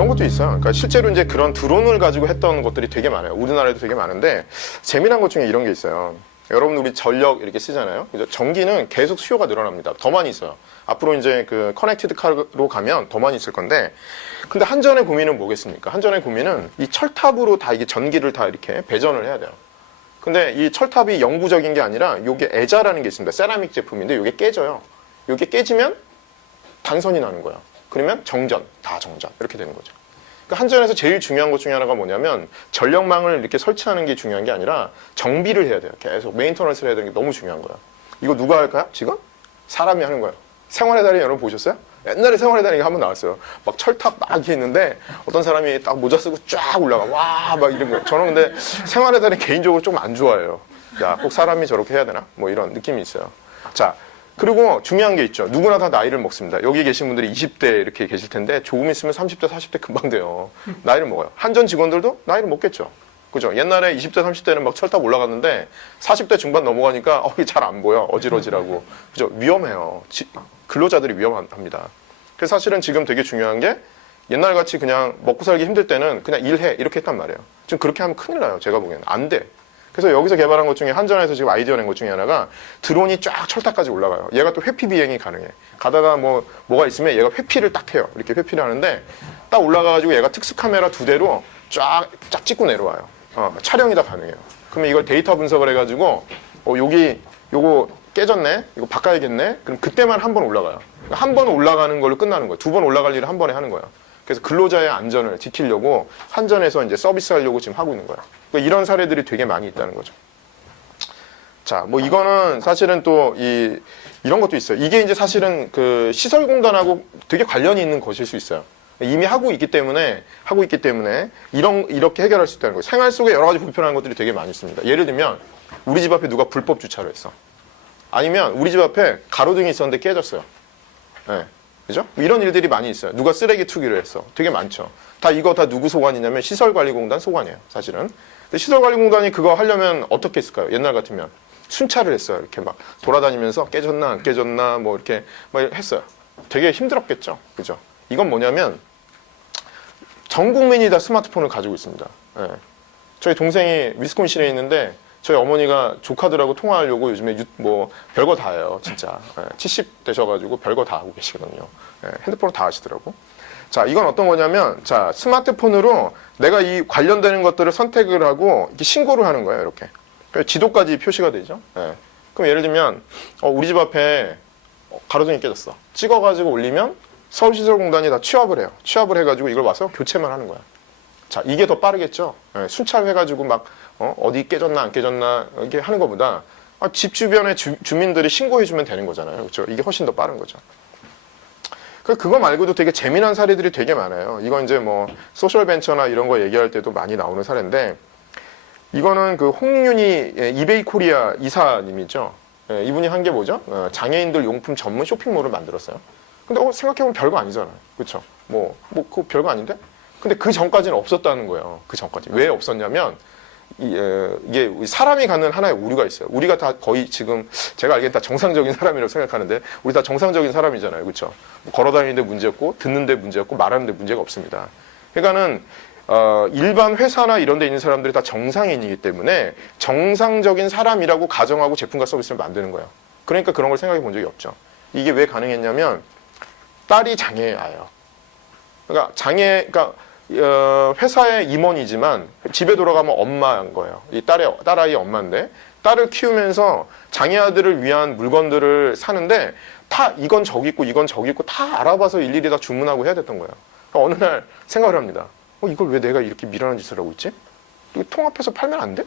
이런 것도 있어요. 그러니까 실제로 이제 그런 드론을 가지고 했던 것들이 되게 많아요. 우리나라에도 되게 많은데 재미난 것 중에 이런 게 있어요. 여러분 우리 전력 이렇게 쓰잖아요. 그죠? 전기는 계속 수요가 늘어납니다. 더 많이 있어요. 앞으로 이제 그 커넥티드 카로 가면 더 많이 있을 건데, 근데 한전의 고민은 뭐겠습니까? 한전의 고민은 이 철탑으로 다 이게 전기를 다 이렇게 배전을 해야 돼요. 근데 이 철탑이 영구적인 게 아니라 요게 애자라는 게 있습니다. 세라믹 제품인데 요게 깨져요. 요게 깨지면 단선이 나는 거야. 그러면 정전, 다 정전 이렇게 되는 거죠. 그러니까 한전에서 제일 중요한 것 중에 하나가 뭐냐면 전력망을 이렇게 설치하는 게 중요한 게 아니라 정비를 해야 돼요. 계속 메인터넌스를 해야 되는 게 너무 중요한 거야. 이거 누가 할까요? 지금? 사람이 하는 거예요. 생활의 달인 여러분 보셨어요? 옛날에 생활의 달인이 한번 나왔어요. 막 철탑 막 이렇게 있는데 어떤 사람이 딱 모자 쓰고 쫙 올라가. 와, 막 이런 거. 저는 근데 생활의 달인 개인적으로 좀 안 좋아해요. 야, 꼭 사람이 저렇게 해야 되나? 뭐 이런 느낌이 있어요. 자, 그리고 중요한 게 있죠. 누구나 다 나이를 먹습니다. 여기 계신 분들이 20대 이렇게 계실 텐데 조금 있으면 30대, 40대 금방 돼요. 나이를 먹어요. 한전 직원들도 나이를 먹겠죠. 그죠? 옛날에 20대, 30대는 막 철탑 올라갔는데 40대 중반 넘어가니까 이게 잘 안 보여. 어지러지라고. 그죠? 위험해요. 근로자들이 위험합니다. 그래서 사실은 지금 되게 중요한 게 옛날같이 그냥 먹고 살기 힘들 때는 그냥 일해. 이렇게 했단 말이에요. 지금 그렇게 하면 큰일 나요. 제가 보기에는. 안 돼. 그래서 여기서 개발한 것 중에 한전에서 지금 아이디어 낸 것 중에 하나가 드론이 쫙 철탑까지 올라가요. 얘가 또 회피 비행이 가능해. 가다가 뭐가 있으면 얘가 회피를 딱 해요. 이렇게 회피를 하는데 딱 올라가가지고 얘가 특수 카메라 2대로 쫙 찍고 내려와요. 촬영이 다 가능해요. 그러면 이걸 데이터 분석을 해가지고 요거 깨졌네? 이거 바꿔야겠네? 그럼 그때만 한 번 올라가요. 한 번 올라가는 걸로 끝나는 거예요. 2번 올라갈 일을 한 번에 하는 거예요. 그래서 근로자의 안전을 지키려고 한전에서 이제 서비스 하려고 지금 하고 있는 거예요. 그러니까 이런 사례들이 되게 많이 있다는 거죠. 자, 이거는 사실은 또 이런 것도 있어요. 이게 이제 사실은 그 시설 공단하고 되게 관련이 있는 것일 수 있어요. 이미 하고 있기 때문에 이렇게 해결할 수 있다는 거예요. 생활 속에 여러 가지 불편한 것들이 되게 많이 있습니다. 예를 들면 우리 집 앞에 누가 불법 주차를 했어. 아니면 우리 집 앞에 가로등이 있었는데 깨졌어요. 네. 그죠? 이런 일들이 많이 있어요. 누가 쓰레기 투기를 했어. 되게 많죠. 이거 다 누구 소관이냐면 시설관리공단 소관이에요. 사실은. 근데 시설관리공단이 그거 하려면 어떻게 했을까요? 옛날 같으면 순찰을 했어요. 이렇게 막 돌아다니면서 깨졌나 안 깨졌나 이렇게 했어요. 되게 힘들었겠죠. 그죠? 이건 뭐냐면 전 국민이 다 스마트폰을 가지고 있습니다. 네. 저희 동생이 위스콘신에 있는데 저희 어머니가 조카들하고 통화하려고 요즘에 별거 다 해요, 진짜. 70 되셔가지고 별거 다 하고 계시거든요. 핸드폰으로 다 하시더라고. 자, 이건 어떤 거냐면, 자, 스마트폰으로 내가 이 관련되는 것들을 선택을 하고 이렇게 신고를 하는 거예요, 이렇게. 지도까지 표시가 되죠. 그럼 예를 들면, 우리 집 앞에 가로등이 깨졌어. 찍어가지고 올리면 서울시설공단이 다 취합을 해요. 취합을 해가지고 이걸 와서 교체만 하는 거야. 자, 이게 더 빠르겠죠. 순찰해가지고 어디 깨졌나 안 깨졌나 이렇게 하는 것보다 집 주변의 주민들이 신고해주면 되는 거잖아요. 그렇죠? 이게 훨씬 더 빠른 거죠. 그거 말고도 되게 재미난 사례들이 되게 많아요. 이건 이제 소셜 벤처나 이런 거 얘기할 때도 많이 나오는 사례인데, 이거는 그 홍윤희 이베이 코리아 이사님이죠. 이분이 한 게 뭐죠? 장애인들 용품 전문 쇼핑몰을 만들었어요. 근데 생각해보면 별거 아니잖아요. 그렇죠? 그거 별거 아닌데? 근데 그 전까지는 없었다는 거예요. 그 전까지. 왜 없었냐면 이게 사람이 갖는 하나의 오류가 있어요. 우리가 다 거의 지금 제가 알기엔 다 정상적인 사람이라고 생각하는데 우리 다 정상적인 사람이잖아요. 그렇죠? 걸어다니는데 문제 없고 듣는데 문제 없고 말하는데 문제가 없습니다. 그러니까는 일반 회사나 이런 데 있는 사람들이 다 정상인이기 때문에 정상적인 사람이라고 가정하고 제품과 서비스를 만드는 거예요. 그러니까 그런 걸 생각해 본 적이 없죠. 이게 왜 가능했냐면 딸이 장애아예요. 그러니까 회사의 임원이지만 집에 돌아가면 엄마인 거예요. 이 딸아이 엄마인데 딸을 키우면서 장애아들을 위한 물건들을 사는데 다 이건 저기 있고 이건 저기 있고 다 알아봐서 일일이 다 주문하고 해야 됐던 거예요. 어느 날 생각을 합니다. 이걸 왜 내가 이렇게 미련한 짓을 하고 있지? 이거 통합해서 팔면 안 돼?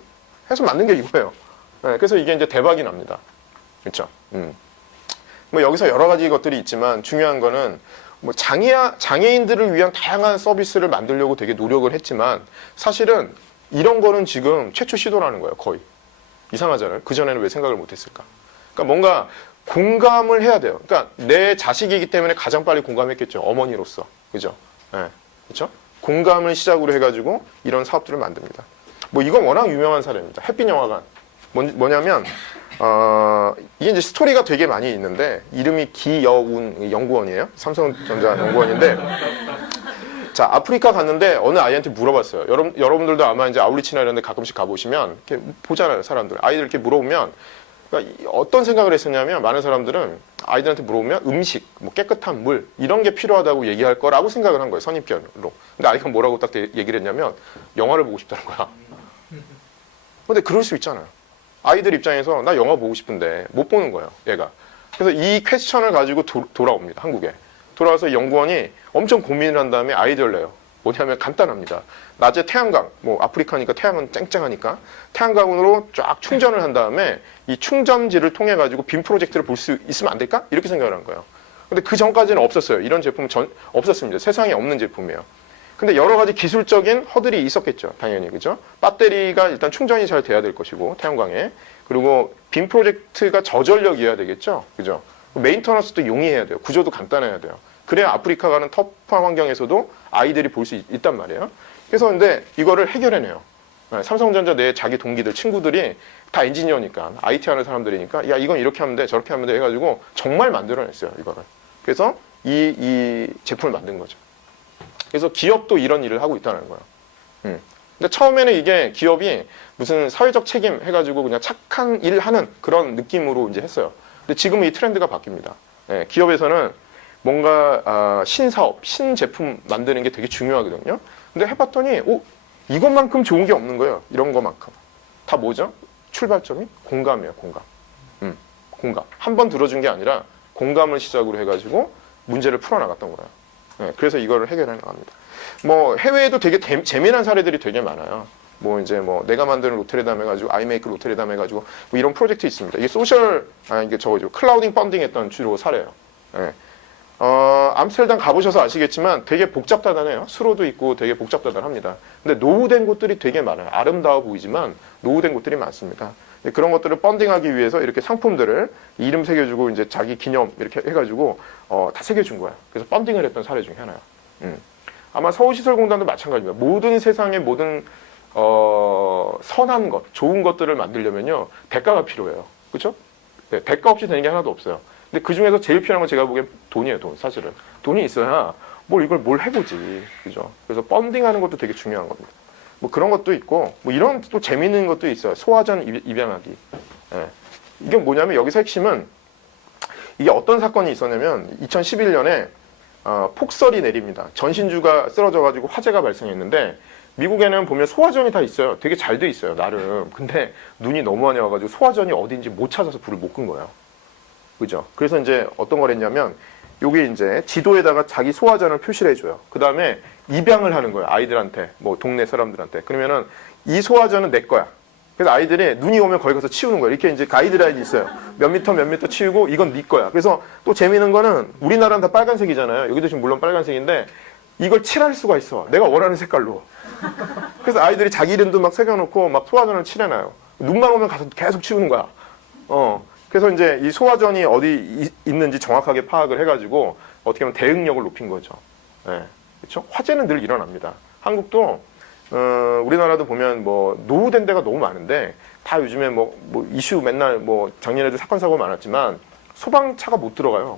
해서 만든 게 이거예요. 그래서 이게 이제 대박이 납니다. 그렇죠? 여기서 여러 가지 것들이 있지만 중요한 거는 장애인들을 위한 다양한 서비스를 만들려고 되게 노력을 했지만 사실은 이런 거는 지금 최초 시도라는 거예요. 거의. 이상하잖아요. 그전에는 왜 생각을 못했을까? 그러니까 뭔가 공감을 해야 돼요. 그러니까 내 자식이기 때문에 가장 빨리 공감했겠죠. 어머니로서. 그죠? 그렇죠? 공감을 시작으로 해가지고 이런 사업들을 만듭니다. 이건 워낙 유명한 사례입니다. 햇빛 영화관. 뭐냐면 이게 이제 스토리가 되게 많이 있는데 이름이 기여운 연구원이에요. 삼성전자 연구원인데 자, 아프리카 갔는데 어느 아이한테 물어봤어요. 여러분들도 아마 이제 아울리치나 이런 데 가끔씩 가보시면 이렇게 보잖아요, 사람들. 아이들 이렇게 물어보면 그러니까 어떤 생각을 했었냐면 많은 사람들은 아이들한테 물어보면 음식, 뭐 깨끗한 물 이런 게 필요하다고 얘기할 거라고 생각을 한 거예요, 선입견으로. 근데 아이가 뭐라고 딱 얘기를 했냐면 영화를 보고 싶다는 거야. 근데 그럴 수 있잖아요. 아이들 입장에서 나 영화 보고 싶은데 못 보는 거예요, 얘가. 그래서 이 퀘스천을 가지고 돌아옵니다, 한국에. 돌아와서 연구원이 엄청 고민을 한 다음에 아이디어를 내요. 뭐냐면 간단합니다. 낮에 태양광, 뭐 아프리카니까 태양은 쨍쨍하니까 태양광으로 쫙 충전을 한 다음에 이 충전지를 통해 가지고 빔 프로젝트를 볼 수 있으면 안 될까? 이렇게 생각을 한 거예요. 근데 그 전까지는 없었어요. 이런 제품은 없었습니다. 세상에 없는 제품이에요. 근데 여러 가지 기술적인 허들이 있었겠죠. 당연히. 그죠? 배터리가 일단 충전이 잘 돼야 될 것이고, 태양광에. 그리고 빔 프로젝트가 저전력이어야 되겠죠. 그죠? 메인터넌스도 용이해야 돼요. 구조도 간단해야 돼요. 그래야 아프리카 가는 터프한 환경에서도 아이들이 볼 수 있단 말이에요. 그래서 근데 이거를 해결해내요. 삼성전자 내 자기 동기들, 친구들이 다 엔지니어니까, IT 하는 사람들이니까, 야, 이건 이렇게 하면 돼, 저렇게 하면 돼 해가지고 정말 만들어냈어요, 이거를. 그래서 이 제품을 만든 거죠. 그래서 기업도 이런 일을 하고 있다는 거예요. 근데 처음에는 이게 기업이 무슨 사회적 책임 해가지고 그냥 착한 일 하는 그런 느낌으로 이제 했어요. 근데 지금은 이 트렌드가 바뀝니다. 예, 기업에서는 뭔가 신사업, 신제품 만드는 게 되게 중요하거든요. 근데 해봤더니 이것만큼 좋은 게 없는 거예요. 이런 것만큼. 다 뭐죠? 출발점이 공감이에요. 공감. 공감. 한 번 들어준 게 아니라 공감을 시작으로 해가지고 문제를 풀어나갔던 거예요. 네, 그래서 이거를 해결해 나갑니다. 뭐 해외에도 되게 재미난 사례들이 되게 많아요. 뭐 이제 뭐 내가 만드는 로테르담 해가지고 아이메이크 로테르담 해가지고 뭐 이런 프로젝트 있습니다. 이게 이게 저거죠. 클라우딩 펀딩했던 주로 사례예요. 네. 암스테르담 가보셔서 아시겠지만 되게 복잡다단해요. 수로도 있고 되게 복잡다단합니다. 근데 노후된 곳들이 되게 많아요. 아름다워 보이지만 노후된 곳들이 많습니다. 그런 것들을 펀딩하기 위해서 이렇게 상품들을 이름 새겨주고 이제 자기 기념 이렇게 해가지고 다 새겨준 거야. 그래서 펀딩을 했던 사례 중에 하나야. 아마 서울시설공단도 마찬가지입니다. 모든 세상의 모든 선한 것, 좋은 것들을 만들려면요 대가가 필요해요. 그렇죠? 네, 대가 없이 되는 게 하나도 없어요. 근데 그 중에서 제일 필요한 건 제가 보기엔 돈이에요, 돈. 사실은 돈이 있어야 뭘 해보지, 그죠? 그래서 펀딩하는 것도 되게 중요한 겁니다. 뭐 그런 것도 있고, 뭐 이런 또 재미있는 것도 있어요. 소화전 입양하기. 예. 이게 뭐냐면 여기서 핵심은 이게 어떤 사건이 있었냐면 2011년에 폭설이 내립니다. 전신주가 쓰러져가지고 화재가 발생했는데 미국에는 보면 소화전이 다 있어요. 되게 잘 돼 있어요, 나름. 근데 눈이 너무 많이 와가지고 소화전이 어딘지 못 찾아서 불을 못 끈 거예요. 그죠? 그래서 이제 어떤 걸 했냐면 요게 이제 지도에다가 자기 소화전을 표시를 해줘요. 그 다음에 입양을 하는 거예요. 아이들한테, 뭐 동네 사람들한테. 그러면은 이 소화전은 내 거야. 그래서 아이들이 눈이 오면 거기 가서 치우는 거예요. 이렇게 이제 가이드라인이 있어요. 몇 미터 치우고 이건 네 거야. 그래서 또 재미있는 거는 우리나라는 다 빨간색이잖아요. 여기도 지금 물론 빨간색인데 이걸 칠할 수가 있어. 내가 원하는 색깔로. 그래서 아이들이 자기 이름도 막 새겨놓고 막 소화전을 칠해놔요. 눈만 오면 가서 계속 치우는 거야. 그래서 이제 이 소화전이 어디 있는지 정확하게 파악을 해가지고 어떻게 보면 대응력을 높인 거죠. 네, 그렇죠? 화재는 늘 일어납니다. 한국도 우리나라도 보면 뭐 노후된 데가 너무 많은데 다 요즘에 뭐 이슈 맨날 뭐 작년에도 사건 사고 많았지만 소방차가 못 들어가요.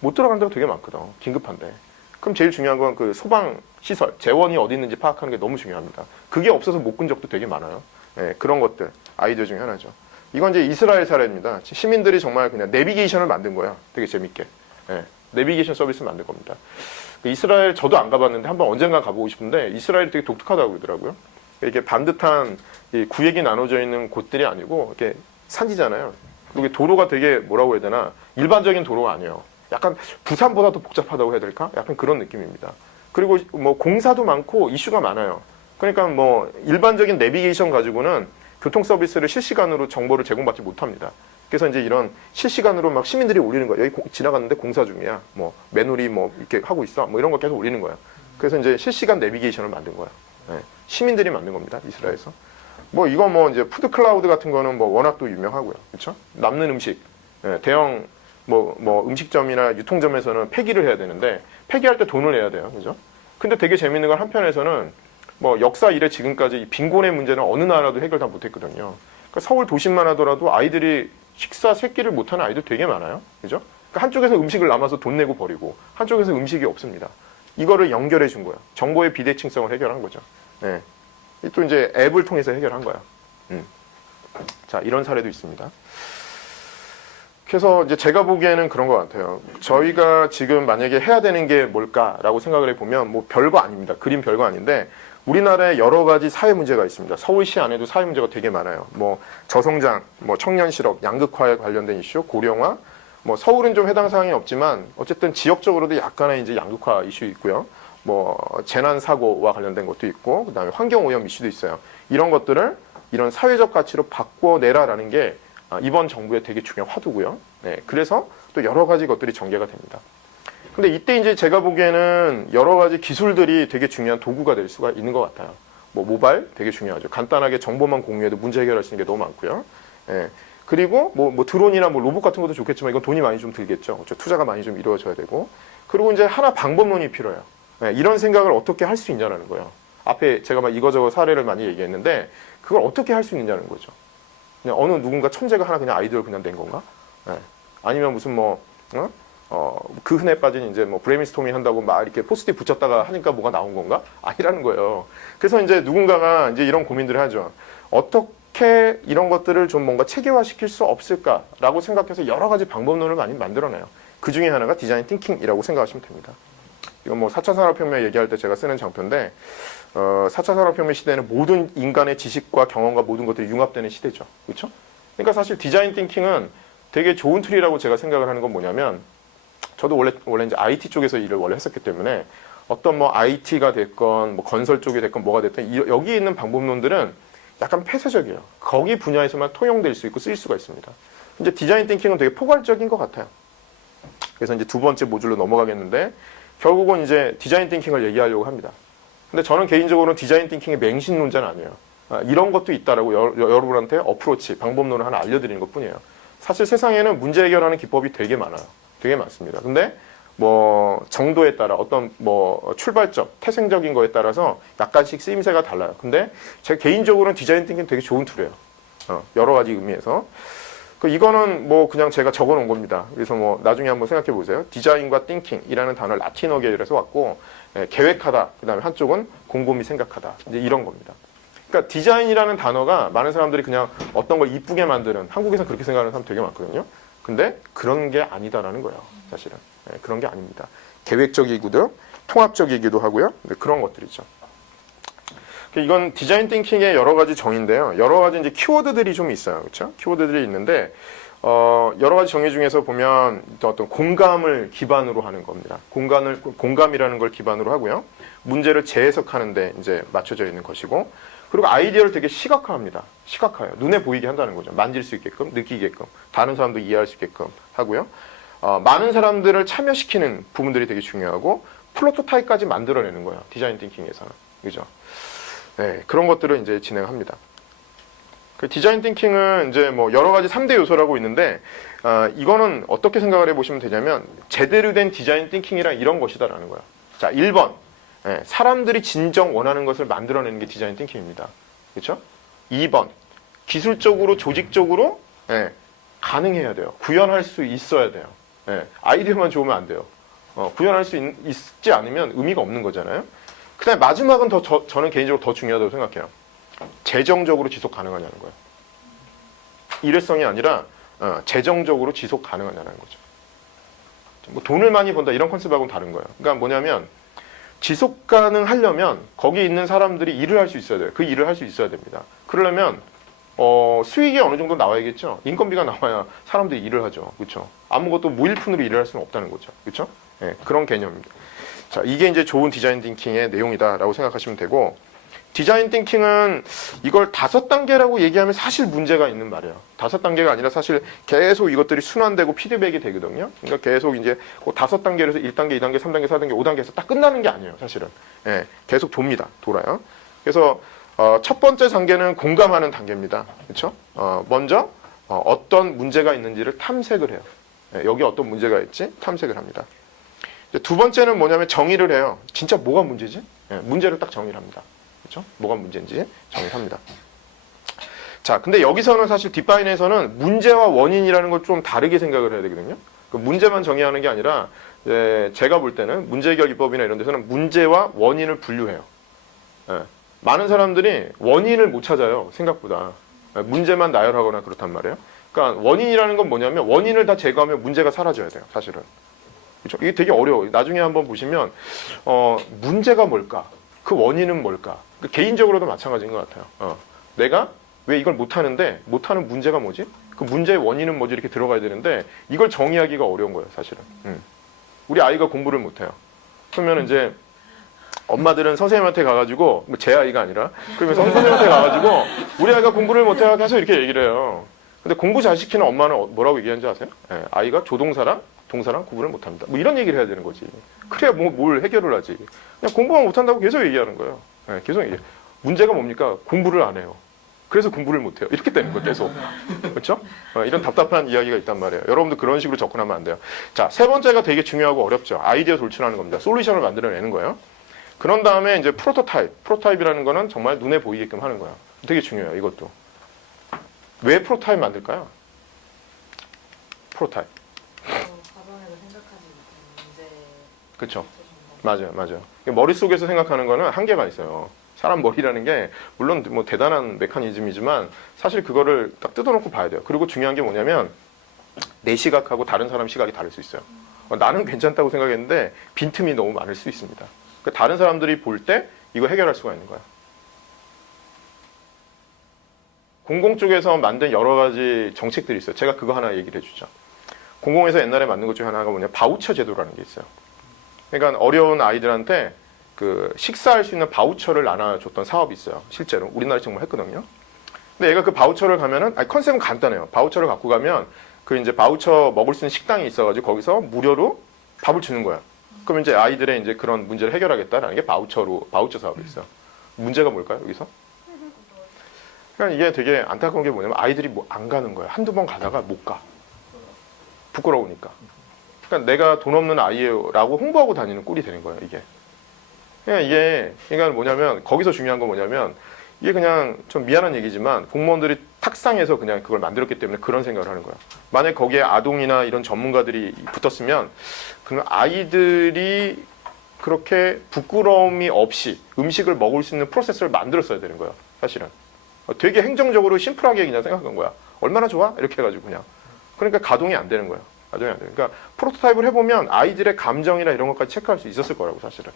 못 들어간 데가 되게 많거든. 긴급한데. 그럼 제일 중요한 건 그 소방 시설, 재원이 어디 있는지 파악하는 게 너무 중요합니다. 그게 없어서 못 끈 적도 되게 많아요. 네, 그런 것들 아이디어 중에 하나죠. 이건 이제 이스라엘 사례입니다. 시민들이 정말 그냥 내비게이션을 만든 거야. 되게 재밌게. 네, 내비게이션 서비스 만든 겁니다. 이스라엘 저도 안 가봤는데 한번 언젠가 가보고 싶은데 이스라엘이 되게 독특하다고 그러더라고요. 이렇게 반듯한 구획이 나눠져 있는 곳들이 아니고 이렇게 산지잖아요. 그리고 도로가 되게 뭐라고 해야 되나 일반적인 도로가 아니에요. 약간 부산보다 더 복잡하다고 해야 될까? 약간 그런 느낌입니다. 그리고 뭐 공사도 많고 이슈가 많아요. 그러니까 뭐 일반적인 내비게이션 가지고는 교통 서비스를 실시간으로 정보를 제공받지 못합니다. 그래서 이제 이런 실시간으로 막 시민들이 올리는 거예요. 여기 지나갔는데 공사 중이야. 뭐 맨홀이 뭐 이렇게 하고 있어. 뭐 이런 거 계속 올리는 거야. 그래서 이제 실시간 내비게이션을 만든 거야. 네. 시민들이 만든 겁니다. 이스라엘에서. 뭐 이거 뭐 이제 푸드 클라우드 같은 거는 뭐 워낙 또 유명하고요. 그렇죠? 남는 음식. 네. 대형 뭐 음식점이나 유통점에서는 폐기를 해야 되는데 폐기할 때 돈을 내야 돼요. 그죠? 근데 되게 재밌는 건 한편에서는 뭐 역사 이래 지금까지 빈곤의 문제는 어느 나라도 해결 다 못했거든요. 그러니까 서울 도심만 하더라도 아이들이 식사 세 끼를 못하는 아이들 되게 많아요. 그죠? 그러니까 한쪽에서 음식을 남아서 돈 내고 버리고 한쪽에서 음식이 없습니다. 이거를 연결해 준 거예요. 정보의 비대칭성을 해결한 거죠. 네. 또 이제 앱을 통해서 해결한 거야. 자, 이런 사례도 있습니다. 그래서 이제 제가 보기에는 그런 것 같아요. 저희가 지금 만약에 해야 되는 게 뭘까라고 생각을 해보면 뭐 별거 아닙니다. 그림 별거 아닌데 우리나라에 여러 가지 사회 문제가 있습니다. 서울시 안에도 사회 문제가 되게 많아요. 뭐 저성장, 뭐 청년 실업, 양극화에 관련된 이슈, 고령화. 뭐 서울은 좀 해당 사항이 없지만 어쨌든 지역적으로도 약간의 이제 양극화 이슈 있고요. 뭐 재난 사고와 관련된 것도 있고 그다음에 환경 오염 이슈도 있어요. 이런 것들을 이런 사회적 가치로 바꿔내라라는 게 이번 정부의 되게 중요한 화두고요. 네, 그래서 또 여러 가지 것들이 전개가 됩니다. 근데 이때 이제 제가 보기에는 여러 가지 기술들이 되게 중요한 도구가 될 수가 있는 것 같아요. 뭐 모바일 되게 중요하죠. 간단하게 정보만 공유해도 문제 해결할 수 있는 게 너무 많고요. 예. 그리고 뭐 드론이나 뭐 로봇 같은 것도 좋겠지만 이건 돈이 많이 좀 들겠죠. 그렇죠? 투자가 많이 좀 이루어져야 되고. 그리고 이제 하나 방법론이 필요해요. 예, 이런 생각을 어떻게 할 수 있냐라는 거예요. 앞에 제가 막 이거저거 사례를 많이 얘기했는데 그걸 어떻게 할 수 있느냐는 거죠. 그냥 어느 누군가 천재가 하나 그냥 아이디어를 그냥 낸 건가? 예. 아니면 무슨 그 흔해 빠진 이제 뭐 브레인스토밍 한다고 막 이렇게 포스트잇 붙였다가 하니까 뭐가 나온 건가? 아니라는 거예요. 그래서 이제 누군가가 이제 이런 고민들을 하죠. 어떻게 이런 것들을 좀 뭔가 체계화시킬 수 없을까라고 생각해서 여러 가지 방법론을 많이 만들어내요. 그 중에 하나가 디자인 띵킹이라고 생각하시면 됩니다. 이건 뭐 4차 산업혁명 얘기할 때 제가 쓰는 장표인데 4차 산업혁명 시대에는 모든 인간의 지식과 경험과 모든 것들이 융합되는 시대죠. 그렇죠? 그러니까 사실 디자인 띵킹은 되게 좋은 툴이라고 제가 생각을 하는 건 뭐냐면 저도 원래 이제 IT 쪽에서 일을 원래 했었기 때문에 어떤 뭐 IT가 됐건 뭐 건설 쪽이 됐건 뭐가 됐든 여기 있는 방법론들은 약간 폐쇄적이에요. 거기 분야에서만 통용될 수 있고 쓰일 수가 있습니다. 이제 디자인 띵킹은 되게 포괄적인 것 같아요. 그래서 이제 두 번째 모듈로 넘어가겠는데 결국은 이제 디자인 띵킹을 얘기하려고 합니다. 근데 저는 개인적으로는 디자인 띵킹의 맹신론자는 아니에요. 이런 것도 있다라고 여러분한테 어프로치, 방법론을 하나 알려드리는 것 뿐이에요. 사실 세상에는 문제 해결하는 기법이 되게 많아요. 되게 많습니다. 근데 뭐 정도에 따라 어떤 뭐 출발점, 태생적인 거에 따라서 약간씩 쓰임새가 달라요. 근데 제 개인적으로는 디자인 띵킹 되게 좋은 툴이에요. 여러 가지 의미에서. 이거는 뭐 그냥 제가 적어 놓은 겁니다. 그래서 뭐 나중에 한번 생각해 보세요. 디자인과 띵킹이라는 단어를 라틴어 계열에서 왔고 계획하다, 그 다음에 한쪽은 곰곰이 생각하다. 이제 이런 겁니다. 그러니까 디자인이라는 단어가 많은 사람들이 그냥 어떤 걸 이쁘게 만드는, 한국에서 그렇게 생각하는 사람 되게 많거든요. 근데 그런 게 아니다라는 거예요. 사실은. 그런 게 아닙니다. 계획적이기도 통합적이기도 하고요. 그런 것들이죠. 이건 디자인 띵킹의 여러 가지 정의인데요. 여러 가지 이제 키워드들이 좀 있어요. 그렇죠? 키워드들이 있는데 여러 가지 정의 중에서 보면 어떤 공감을 기반으로 하는 겁니다. 공감이라는 걸 기반으로 하고요. 문제를 재해석하는데 이제 맞춰져 있는 것이고, 그리고 아이디어를 되게 시각화합니다. 시각화해요. 눈에 보이게 한다는 거죠. 만질 수 있게끔, 느끼게끔, 다른 사람도 이해할 수 있게끔 하고요. 많은 사람들을 참여시키는 부분들이 되게 중요하고, 프로토타입까지 만들어내는 거예요. 디자인 띵킹에서는. 그죠? 네, 그런 것들을 이제 진행합니다. 그 디자인 띵킹은 이제 뭐 여러 가지 3대 요소라고 있는데, 이거는 어떻게 생각을 해보시면 되냐면, 제대로 된 디자인 띵킹이란 이런 것이다라는 거예요. 자, 1번. 사람들이 진정 원하는 것을 만들어내는 게 디자인 띵킹입니다. 그렇죠? 2번. 기술적으로, 조직적으로 가능해야 돼요. 구현할 수 있어야 돼요. 아이디어만 좋으면 안 돼요. 구현할 수 있지 않으면 의미가 없는 거잖아요. 그 다음에 마지막은 저는 개인적으로 더 중요하다고 생각해요. 재정적으로 지속 가능하냐는 거예요. 일회성이 아니라 재정적으로 지속 가능하냐는 거죠. 뭐 돈을 많이 번다 이런 컨셉하고는 다른 거예요. 그러니까 뭐냐면 지속 가능하려면 거기 있는 사람들이 일을 할 수 있어야 돼요. 그 일을 할 수 있어야 됩니다. 그러려면 수익이 어느 정도 나와야겠죠. 인건비가 나와야 사람들이 일을 하죠. 그렇죠? 아무것도 무일푼으로 일을 할 수는 없다는 거죠. 그렇죠? 그런 개념입니다. 자, 이게 이제 좋은 디자인 띵킹의 내용이다라고 생각하시면 되고, 디자인 띵킹은 이걸 5단계라고 얘기하면 사실 문제가 있는 말이에요. 5단계가 아니라 사실 계속 이것들이 순환되고 피드백이 되거든요. 그러니까 계속 이제 5단계에서 1단계, 2단계, 3단계, 4단계, 5단계에서 딱 끝나는 게 아니에요. 사실은. 계속 돕니다. 돌아요. 그래서 첫 번째 단계는 공감하는 단계입니다. 그렇죠? 먼저 어떤 문제가 있는지를 탐색을 해요. 여기 어떤 문제가 있지? 탐색을 합니다. 두 번째는 뭐냐면 정의를 해요. 진짜 뭐가 문제지? 문제를 딱 정의를 합니다. 그렇죠? 뭐가 문제인지 정의를 합니다. 자, 근데 여기서는 사실 딥바인에서는 문제와 원인이라는 걸 좀 다르게 생각을 해야 되거든요. 그 문제만 정의하는 게 아니라 제가 볼 때는 문제 해결 기법이나 이런 데서는 문제와 원인을 분류해요. 예. 많은 사람들이 원인을 못 찾아요. 생각보다. 예, 문제만 나열하거나 그렇단 말이에요. 그러니까 원인이라는 건 뭐냐면 원인을 다 제거하면 문제가 사라져야 돼요. 사실은. 그렇죠? 이게 되게 어려워요. 나중에 한번 보시면 문제가 뭘까? 그 원인은 뭘까? 개인적으로도 마찬가지인 것 같아요. 내가 왜 이걸 못하는데 못하는 문제가 뭐지? 그 문제의 원인은 뭐지? 이렇게 들어가야 되는데 이걸 정의하기가 어려운 거예요. 사실은. 우리 아이가 공부를 못해요. 그러면 이제 엄마들은 선생님한테 가가지고 제 아이가 아니라 그러면 선생님한테 가가지고 우리 아이가 공부를 못해요. 계속 이렇게 얘기를 해요. 근데 공부 잘 시키는 엄마는 뭐라고 얘기하는지 아세요? 아이가 조동사랑 동사랑 구분을 못합니다. 뭐 이런 얘기를 해야 되는 거지. 그래야 뭘 해결을 하지. 그냥 공부만 못한다고 계속 얘기하는 거예요. 계속 얘기해. 문제가 뭡니까? 공부를 안 해요. 그래서 공부를 못해요. 이렇게 되는 거예요. 계속. 그렇죠? 이런 답답한 이야기가 있단 말이에요. 여러분도 그런 식으로 접근하면 안 돼요. 자, 세 번째가 되게 중요하고 어렵죠. 아이디어 돌출하는 겁니다. 솔루션을 만들어내는 거예요. 그런 다음에 이제 프로타입이라는 거는 정말 눈에 보이게끔 하는 거야. 되게 중요해요. 이것도. 왜 프로타입 만들까요? 프로타입. 과정에서 생각하지 못한 문제. 그렇죠. 맞아요. 머릿속에서 생각하는 거는 한계가 있어요. 사람 머리라는 게 물론 뭐 대단한 메커니즘이지만 사실 그거를 딱 뜯어놓고 봐야 돼요. 그리고 중요한 게 뭐냐면 내 시각하고 다른 사람 시각이 다를 수 있어요. 나는 괜찮다고 생각했는데 빈틈이 너무 많을 수 있습니다. 그러니까 다른 사람들이 볼 때 이거 해결할 수가 있는 거야. 공공 쪽에서 만든 여러 가지 정책들이 있어요. 제가 그거 하나 얘기를 해주죠. 공공에서 옛날에 만든 것 중에 하나가 뭐냐, 바우처 제도라는 게 있어요. 그러니까 어려운 아이들한테 그 식사할 수 있는 바우처를 나눠줬던 사업이 있어요. 실제로 우리나라에 정말 했거든요. 근데 얘가 그 바우처를 가면은 컨셉은 간단해요. 바우처를 갖고 가면 그 이제 바우처 먹을 수 있는 식당이 있어가지고 거기서 무료로 밥을 주는 거야. 그러면 이제 아이들의 이제 그런 문제를 해결하겠다라는 게 바우처 사업이 있어요. 문제가 뭘까요, 여기서? 그러니까 이게 되게 안타까운 게 뭐냐면 아이들이 뭐 안 가는 거야. 한두 번 가다가 못 가. 부끄러우니까. 그러니까 내가 돈 없는 아이라고 홍보하고 다니는 꼴이 되는 거예요, 이게. 그러니까 뭐냐면 거기서 중요한 건 뭐냐면 이게 그냥 좀 미안한 얘기지만 공무원들이 탁상에서 그냥 그걸 만들었기 때문에 그런 생각을 하는 거야. 만약 거기에 아동이나 이런 전문가들이 붙었으면 그러면 아이들이 그렇게 부끄러움이 없이 음식을 먹을 수 있는 프로세스를 만들었어야 되는 거야. 사실은. 되게 행정적으로 심플하게 그냥 생각한 거야. 얼마나 좋아? 이렇게 해가지고 그냥. 그러니까 가동이 안 되는 거야. 가동이 안 돼. 그러니까 프로토타입을 해보면 아이들의 감정이나 이런 것까지 체크할 수 있었을 거라고 사실은.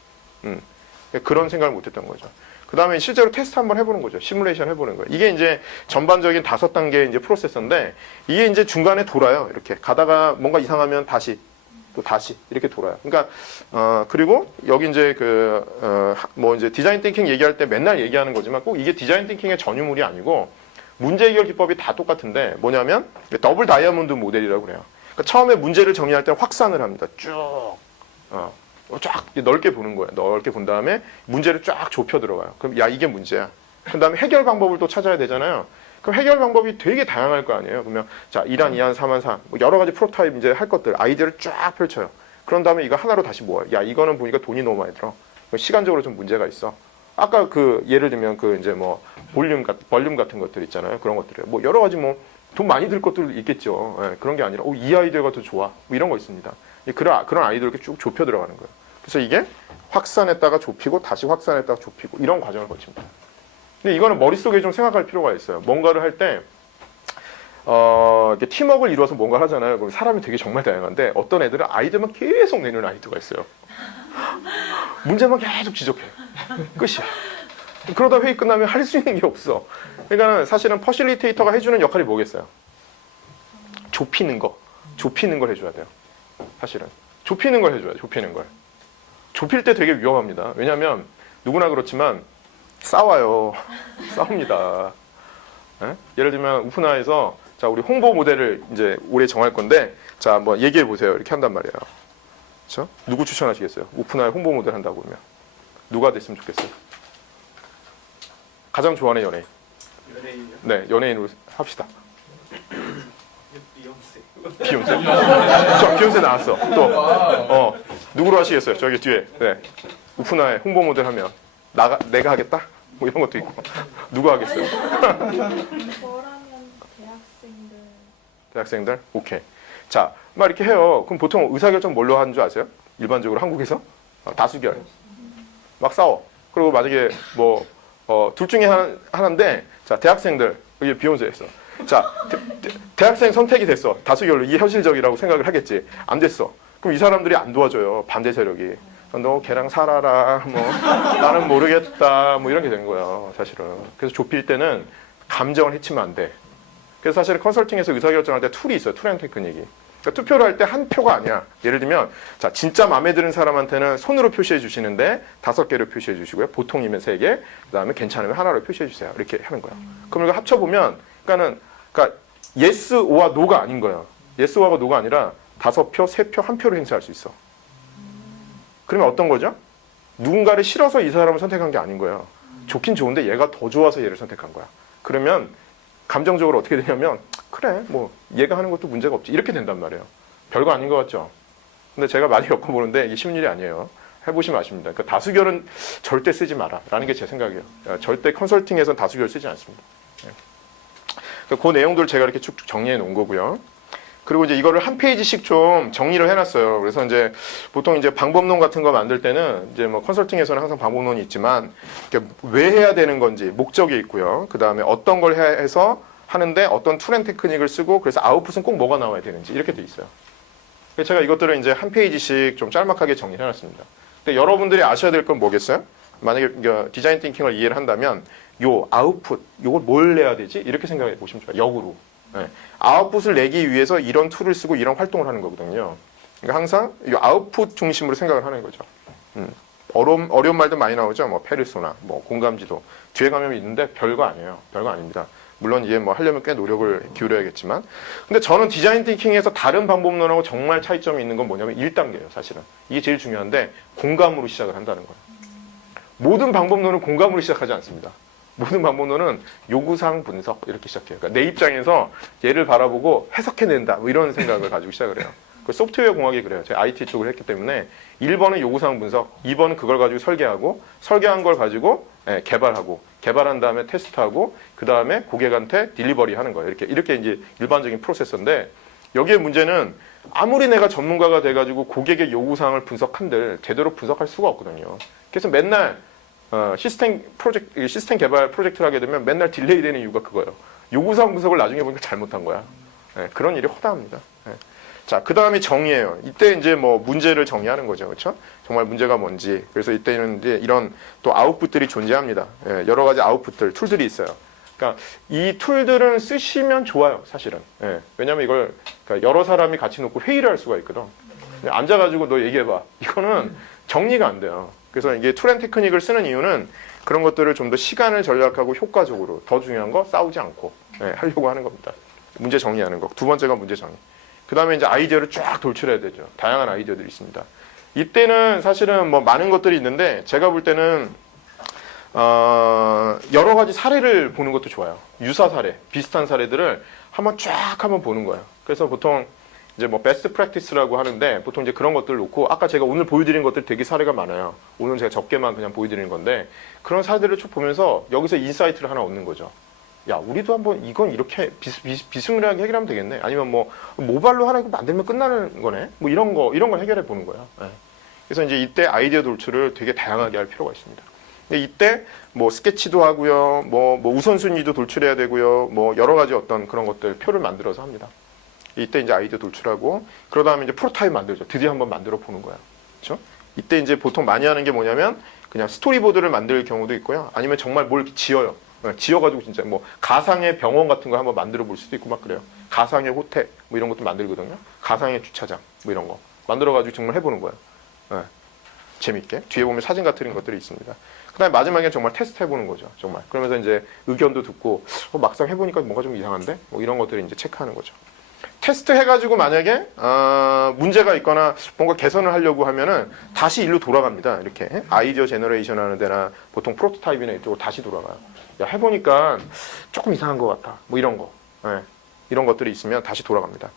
그런 생각을 못했던 거죠. 그 다음에 실제로 테스트 한번 해보는 거죠. 시뮬레이션 해보는 거예요. 이게 이제 전반적인 5단계 이제 프로세서인데 이게 이제 중간에 돌아요. 이렇게 가다가 뭔가 이상하면 다시 또 다시 이렇게 돌아요. 그러니까 그리고 여기 이제 뭐 이제 디자인 띵킹 얘기할 때 맨날 얘기하는 거지만 꼭 이게 디자인 띵킹의 전유물이 아니고 문제 해결 기법이 다 똑같은데 뭐냐면 더블 다이아몬드 모델이라고 그래요. 그러니까 처음에 문제를 정의할 때 확산을 합니다. 쭉. 쫙 넓게 보는 거예요. 넓게 본 다음에 문제를 쫙 좁혀 들어가요. 그럼 야 이게 문제야. 그 다음에 해결 방법을 또 찾아야 되잖아요. 그럼 해결 방법이 되게 다양할 거 아니에요. 그러면 자 1안, 2안, 3안, 4안 뭐 여러 가지 프로타입 이제 할 것들 아이디어를 쫙 펼쳐요. 그런 다음에 이거 하나로 다시 모아요. 야 이거는 보니까 돈이 너무 많이 들어. 시간적으로 좀 문제가 있어. 아까 그 예를 들면 그 이제 뭐 볼륨 같은 것들 있잖아요. 그런 것들이요. 뭐 여러 가지 뭐 돈 많이 들 것들도 있겠죠. 그런 게 아니라 이 아이디어가 더 좋아. 뭐 이런 거 있습니다. 그런 아이디어를 이렇게 쭉 좁혀 들어가는 거예요. 그래서 이게 확산했다가 좁히고 다시 확산했다가 좁히고 이런 과정을 거칩니다. 근데 이거는 머릿속에 좀 생각할 필요가 있어요. 뭔가를 할 때 이렇게 팀워크를 이루어서 뭔가를 하잖아요. 그럼 사람이 되게 정말 다양한데 어떤 애들은 아이디어만 계속 내는 아이디어가 있어요. 문제만 계속 지적해. 끝이야. 그러다 회의 끝나면 할 수 있는 게 없어. 그러니까 사실은 퍼실리테이터가 해주는 역할이 뭐겠어요? 좁히는 걸 해줘야 돼요. 사실은. 좁히는 걸 해줘야 돼요. 좁히는 걸. 좁힐 때 되게 위험합니다. 왜냐하면 누구나 그렇지만 싸워요. 싸웁니다. 예를 들면 우프나에서 자 우리 홍보 모델을 이제 올해 정할 건데 자 한번 얘기해 보세요. 이렇게 한단 말이에요. 그렇죠? 누구 추천하시겠어요? 우프나의 홍보 모델 한다고 그러면 누가 됐으면 좋겠어요? 가장 좋아하는 연예인. 연예인이요? 네, 연예인으로 합시다. 비욘세. 저 비욘세 나왔어. 또 누구로 하시겠어요? 저기 뒤에. 네. 우프나의 홍보 모델 하면 내가 하겠다? 뭐 이런 것도 있고. 누가 하겠어요? 저라면 대학생들. 대학생들? 오케이. 자, 막 이렇게 해요. 그럼 보통 의사결정 뭘로 하는 줄 아세요? 일반적으로 한국에서 다수결. 막 싸워. 그리고 만약에 뭐 둘 중에 하나인데, 자, 대학생들 여기 비욘세 했어. 자, 대학생 선택이 됐어. 다수결로 이게 현실적이라고 생각을 하겠지. 안 됐어. 그럼 이 사람들이 안 도와줘요. 반대 세력이. 너 걔랑 살아라. 뭐 나는 모르겠다. 뭐 이런 게 된 거예요. 사실은. 그래서 좁힐 때는 감정을 해치면 안 돼. 그래서 사실 컨설팅에서 의사결정할 때 툴이 있어요. 툴 앤 테크닉이. 그러니까 투표를 할 때 한 표가 아니야. 예를 들면 자, 진짜 마음에 드는 사람한테는 손으로 표시해 주시는데 5개로 표시해 주시고요. 보통이면 3개, 그다음에 괜찮으면 하나로 표시해 주세요. 이렇게 하는 거야. 그럼 이거 합쳐 보면 그러니까 yes, 오와 no가 아닌 거예요. yes, 오와 no가 아니라 5표, 3표, 1표로 행사할 수 있어. 그러면 어떤 거죠? 누군가를 싫어서 이 사람을 선택한 게 아닌 거예요. 좋긴 좋은데 얘가 더 좋아서 얘를 선택한 거야. 그러면 감정적으로 어떻게 되냐면 그래 뭐 얘가 하는 것도 문제가 없지 이렇게 된단 말이에요. 별거 아닌 것 같죠. 근데 제가 많이 겪어보는데 이게 쉬운 일이 아니에요. 해보시면 아십니다. 그러니까 다수결은 절대 쓰지 마라 라는 게 제 생각이에요. 절대 컨설팅에서는 다수결 쓰지 않습니다. 그 내용들 제가 이렇게 쭉 정리해 놓은 거고요. 그리고 이제 이거를 한 페이지씩 좀 정리를 해놨어요. 그래서 이제 보통 이제 방법론 같은 거 만들 때는 이제 뭐 컨설팅에서는 항상 방법론이 있지만 왜 해야 되는 건지 목적이 있고요. 그 다음에 어떤 걸 해서 하는데 어떤 툴 앤 테크닉을 쓰고 그래서 아웃풋은 꼭 뭐가 나와야 되는지 이렇게 돼 있어요. 그래서 제가 이것들을 이제 한 페이지씩 좀 짤막하게 정리해놨습니다. 근데 여러분들이 아셔야 될 건 뭐겠어요? 만약에 디자인 띵킹을 이해를 한다면 요 아웃풋, 요걸 뭘 내야 되지? 이렇게 생각해 보시면 좋아요. 역으로. 네. 아웃풋을 내기 위해서 이런 툴을 쓰고 이런 활동을 하는 거거든요. 그러니까 항상 이 아웃풋 중심으로 생각을 하는 거죠. 어려운 말도 많이 나오죠. 뭐 페르소나, 뭐 공감지도 뒤에 가면 있는데 별거 아니에요. 별거 아닙니다. 물론 이게 뭐 하려면 꽤 노력을 기울여야겠지만, 근데 저는 디자인 띵킹에서 다른 방법론하고 정말 차이점이 있는 건 뭐냐면 1단계예요. 사실은 이게 제일 중요한데 공감으로 시작을 한다는 거예요. 모든 방법론은 공감으로 시작하지 않습니다. 모든 방법론은 요구사항 분석 이렇게 시작해요. 그러니까 내 입장에서 얘를 바라보고 해석해낸다 뭐 이런 생각을 가지고 시작을 해요. 그 소프트웨어 공학이 그래요. 제가 IT 쪽을 했기 때문에 1번은 요구사항 분석, 2번은 그걸 가지고 설계하고 설계한 걸 가지고 개발하고 개발한 다음에 테스트하고 그 다음에 고객한테 딜리버리 하는 거예요. 이렇게 이제 일반적인 프로세서인데 여기에 문제는 아무리 내가 전문가가 돼가지고 고객의 요구사항을 분석한들 제대로 분석할 수가 없거든요. 그래서 맨날 시스템 개발 프로젝트를 하게 되면 맨날 딜레이 되는 이유가 그거예요. 요구사항 분석을 나중에 보니까 잘못한 거야. 그런 일이 허다합니다. 자, 그 다음에 정의예요. 이때 이제 뭐 문제를 정의하는 거죠. 그렇죠? 정말 문제가 뭔지. 그래서 이때는 이제 이런 또 아웃풋들이 존재합니다. 여러 가지 아웃풋들, 툴들이 있어요. 그러니까 이 툴들은 쓰시면 좋아요, 사실은. 왜냐면 이걸 그러니까 여러 사람이 같이 놓고 회의를 할 수가 있거든. 앉아가지고 너 얘기해봐. 이거는 정리가 안 돼요. 그래서 이게 툴 앤 테크닉을 쓰는 이유는 그런 것들을 좀 더 시간을 절약하고 효과적으로 더 중요한 거 싸우지 않고 하려고 하는 겁니다. 문제 정리하는 거. 두 번째가 문제 정리. 그 다음에 이제 아이디어를 쫙 돌출해야 되죠. 다양한 아이디어들이 있습니다. 이때는 사실은 뭐 많은 것들이 있는데 제가 볼 때는 여러 가지 사례를 보는 것도 좋아요. 유사 사례, 비슷한 사례들을 한번 보는 거예요. 그래서 보통 이제 뭐 베스트 프랙티스라고 하는데 보통 이제 그런 것들 놓고 아까 제가 오늘 보여드린 것들 되게 사례가 많아요. 오늘 제가 적게만 그냥 보여드리는 건데 그런 사례들을 쭉 보면서 여기서 인사이트를 하나 얻는 거죠. 야, 우리도 한번 이건 이렇게 비스무리하게 해결하면 되겠네. 아니면 뭐 모발로 하나 만들면 끝나는 거네. 뭐 이런 걸 해결해 보는 거예요. 그래서 이제 이때 아이디어 돌출을 되게 다양하게 할 필요가 있습니다. 근데 이때 뭐 스케치도 하고요, 뭐 우선순위도 돌출해야 되고요, 뭐 여러 가지 어떤 그런 것들 표를 만들어서 합니다. 이때 이제 아이디어 돌출하고 그러다 보면 이제 프로타입 만들죠. 드디어 한번 만들어 보는 거야. 그렇죠? 이때 이제 보통 많이 하는 게 뭐냐면 그냥 스토리보드를 만들 경우도 있고요. 아니면 정말 뭘 지어요. 지어가지고 진짜 뭐 가상의 병원 같은 거 한번 만들어 볼 수도 있고 막 그래요. 가상의 호텔 뭐 이런 것도 만들거든요. 가상의 주차장 뭐 이런 거 만들어가지고 정말 해보는 거예요. 재밌게 뒤에 보면 사진 같은 것들이 있습니다. 그다음에 마지막에 정말 테스트 해보는 거죠. 정말 그러면서 이제 의견도 듣고 막상 해보니까 뭔가 좀 이상한데 뭐 이런 것들을 이제 체크하는 거죠. 테스트 해가지고 만약에 문제가 있거나 뭔가 개선을 하려고 하면은 다시 일로 돌아갑니다. 이렇게 아이디어 제너레이션 하는 데나 보통 프로토타입이나 이쪽으로 다시 돌아가요. 야, 해보니까 조금 이상한 것 같아. 뭐 이런 거. 이런 것들이 있으면 다시 돌아갑니다.